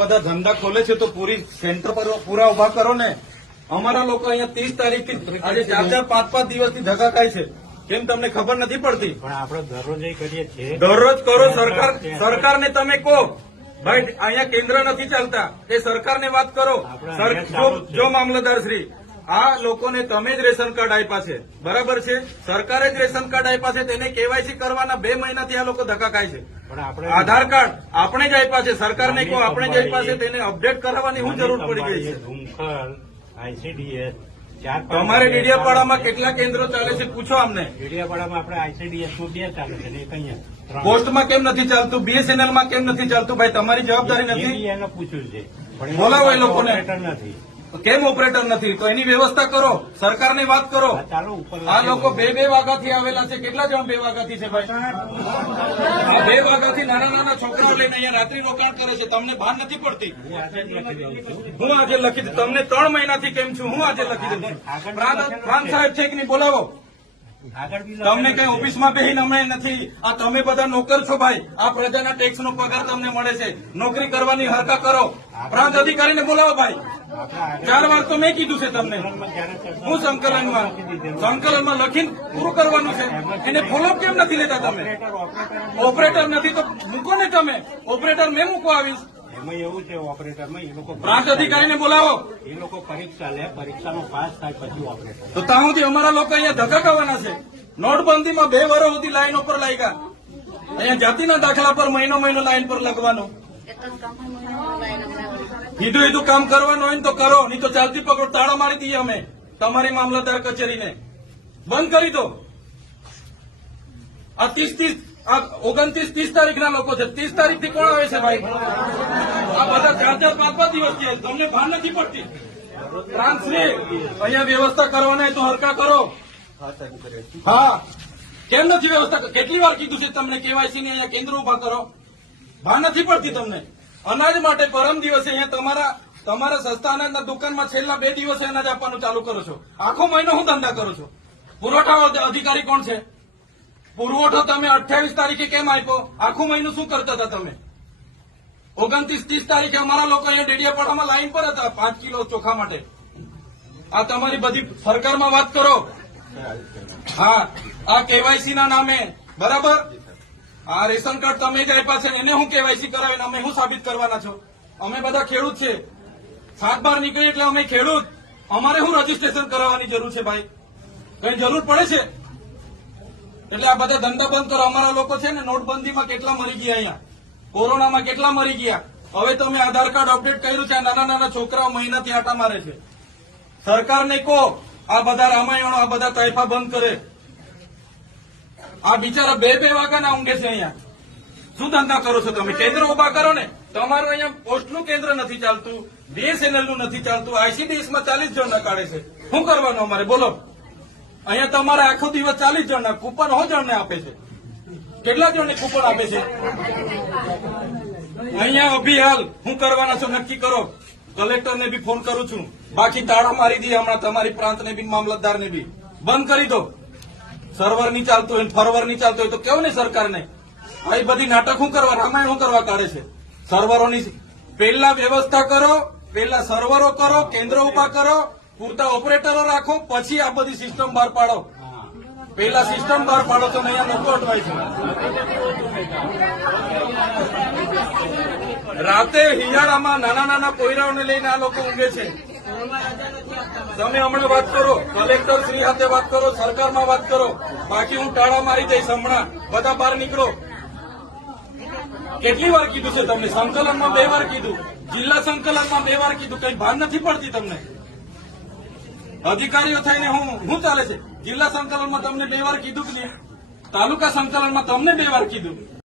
બધા ધંધા ખોલે છે તો પૂરી સેન્ટર પર પૂરા ઉભા કરો ને. અમારા લોકો અહીંયા 30 તારીખથી આજે 4-5 દિવસથી ધક્કા ખાય છે. કેમ તમને ખબર નથી પડતી? પણ આપણે દરરોજ કરીએ છીએ. દરરોજ કરો. સરકારને તમે કહો ભાઈ અહીંયા કેન્દ્ર નથી ચાલતા, એ સરકારને વાત કરો. જો મામલતદાર શ્રી, આ લોકોને તમે જ રેશન કાર્ડ આપ્યા છે, બરાબર છે? સરકારે જ રેશન કાર્ડ આપ્યા છે, તેને કેવાયસી કરવાના 2 મહિનાથી આ લોકો ધક્કા ખાય છે. આધાર કાર્ડ આપણે જ આપ્યા છે, સરકારને કહો આપણે જ આપ્યા છે, તેને અપડેટ કરાવવાની શું જરૂર પડી ગઈ છે? ICDS તમારે ડેડિયાપાડામાં કેટલા કેન્દ્રો ચાલે છે પૂછો અમને. ડેડિયાપાડામાં આપણે ICDS નું 2 ચાલે છે ને એક અહીંયા. પોસ્ટમાં કેમ નથી ચાલતું? BSNL માં કેમ નથી ચાલતું? ભાઈ તમારી જવાબદારી નથી? એને પૂછ્યું છે પણ બોલાવો એ લોકોને. નથી. કેમ ઓપરેટર નથી? તો એની વ્યવસ્થા કરો, સરકારની વાત કરો. ચાલો ઉપર. આ લોકો 2 વાગ્યાથી આવેલા છે. કેટલા જણ 2 વાગ્યાથી છે ભાઈ? આ 2 વાગ્યાથી નાના છોકરાઓ લઈને અહીંયા રાત્રિ રોકાણ કરે છે. તમને ભાન નથી પડતી? હું આજે લખી દઉં. તમને 3 મહિનાથી કેમ છું? હું આજે લખી દઉં. પ્રાંત સાહેબ છે કે નહીં? બોલાવો. તમને કઈ ઓફિસમાં બેહીને અમે નથી. આ તમે બધા નોકર છો ભાઈ. આ પ્રજાના ટેક્સનો પગાર તમને મળે છે. નોકરી કરવાની હરકા કરો. પ્રાંત અધિકારીને બોલાવો ભાઈ. 4 વાર તો મેં કીધું છે તમને. હું સંકલનમાં લખીને પૂરું કરવાનું છે. એને ફોલોઅપ કેમ નથી લેતા તમે? ઓપરેટર નથી તો મૂકો ને તમે. ઓપરેટર મેં મૂકો આવીશ. એમાં એવું છે ઓપરેટરમાં એ લોકો પ્રાંત અધિકારીને બોલાવો. એ લોકો પરીક્ષા લે, પરીક્ષાનો પાસ થાય પછી ઓપરેટર. તો ત્યાં સુધી અમારા લોકો અહીંયા ધક્કા ખાવાના છે. નોટબંધીમાં 2 વર્ષ સુધી લાઈનો પર લાગ્યા. અહીંયા જાતિના દાખલા પર મહિનો લાઈન પર લખવાનું. કીધું કામ કરવાનું હોય ને તો કરો, નહીં તો ચાલતી પકડો તાળા મારી દઈએ અમે તમારી મામલતદાર કચેરીને. બંધ કરી દો. આ 29-30 તારીખના લોકો છે. 30 તારીખથી કોણ આવે છે ભાઈ? આ બધા 4-5 દિવસ છે. તમને ભાન નથી પડતી? પ્રાંતશ્રી, અહીંયા વ્યવસ્થા કરવાના તો હરકા કરો. હા, કેમ નથી વ્યવસ્થા? કેટલી વાર કીધું છે તમને કેવાયસી ને અહીંયા કેન્દ્ર ઉભા કરો? ભાન નથી પડતી તમને? અનાજ માટે પરમ દિવસે અહીંયા તમારા સસ્તા અનાજના દુકાનમાં છેલ્લા 2 દિવસે અનાજ આપવાનું ચાલુ કરો છો. આખો મહિનો હું ધંધા કરો છો? પુરવઠા અધિકારી કોણ છે? પુરવઠો તમે 28 તારીખે કેમ આપ્યો? આખું મહિનું શું કરતા હતા તમે? 29-30 તારીખે અમારા લોકો અહીંયા ડેડિયાપાડામાં લાઈન પર હતા 5 કિલો ચોખા માટે. આ તમારી બધી સરકારમાં વાત કરો. હા, આ કેવાયસી ના નામે, બરાબર? આ રેશન કાર્ડ તમે જ આપ્યા છે, એને હું કેવાયસી કરાવીને અમે શું સાબિત કરવાના છો? અમે બધા ખેડૂત છે. 7-12 નીકળી એટલે અમે ખેડૂત. અમારે શું રજીસ્ટ્રેશન કરાવવાની જરૂર છે ભાઈ? કઈ જરૂર પડે છે? એટલે આ બધા ધંધા બંધ કરો. અમારા લોકો છે ને નોટબંધીમાં કેટલા મરી ગયા, અહીંયા કોરોનામાં કેટલા મરી ગયા. હવે તમે આધાર કાર્ડ અપડેટ કર્યું છે. આ નાના છોકરાઓ મહિનાથી આટા મારે છે. સરકારને કહો આ બધા રામાયણો, આ બધા તાઇફા બંધ કરે. આ બિચારા 2 વાગ્યાના ઊંઘે છે અહીંયા. શું ધંધા કરો છો તમે? કેન્દ્ર ઉભા કરો ને. તમારું અહીંયા પોસ્ટનું કેન્દ્ર નથી ચાલતું, BSNL નું નથી ચાલતું, ICDS માં 40 જણના કાઢે છે. શું કરવાનું અમારે બોલો? અહીંયા તમારે આખો દિવસ 40 જણના કૂપન 100 જણને આપે છે. કેટલા જણને કૂપન આપે છે? અહીંયા અભી હાલ શું કરવાના છો નક્કી કરો. કલેક્ટરને બી ફોન કરું છું. બાકી તાળા મારી દઈએ હમણાં તમારી પ્રાંતને બી મામલતદારને બી. બંધ કરી દો. સર્વર નહીં ચાલતું હોય, ફરવર નહીં ચાલતું હોય તો કેવું ને સરકારને? આ બધી નાટક શું કરવા, રામાયણ શું કરવા કાઢે છે? સર્વરોની પહેલા વ્યવસ્થા કરો, પહેલા સર્વરો કરો, કેન્દ્ર ઉભા કરો, પૂરતા ઓપરેટરો રાખો, પછી આ બધી સિસ્ટમ બહાર પાડો. પહેલા સિસ્ટમ બહાર પાડો તો અહીંયા લોકો અટવાય છે. રાતે હિયાળામાં નાના પોયરાઓને લઈને આ લોકો ઊંઘે છે. તમે હમણાં વાત કરો, કલેક્ટર શ્રી સાથે વાત કરો, સરકારમાં વાત કરો. બાકી હું ટાળા મારી દઈશ હમણાં. બધા બહાર નીકળો. કેટલી વાર કીધું છે તમને? સંકલનમાં 2 વાર કીધું, જિલ્લા સંકલનમાં 2 વાર કીધું. કઈ ભાન નથી પડતી તમને? અધિકારીઓ થઈને હું ચાલે છે? જિલ્લા સંકલનમાં તમને 2 વાર કીધું કે નહીં? તાલુકા સંકલનમાં તમને 2 વાર કીધું.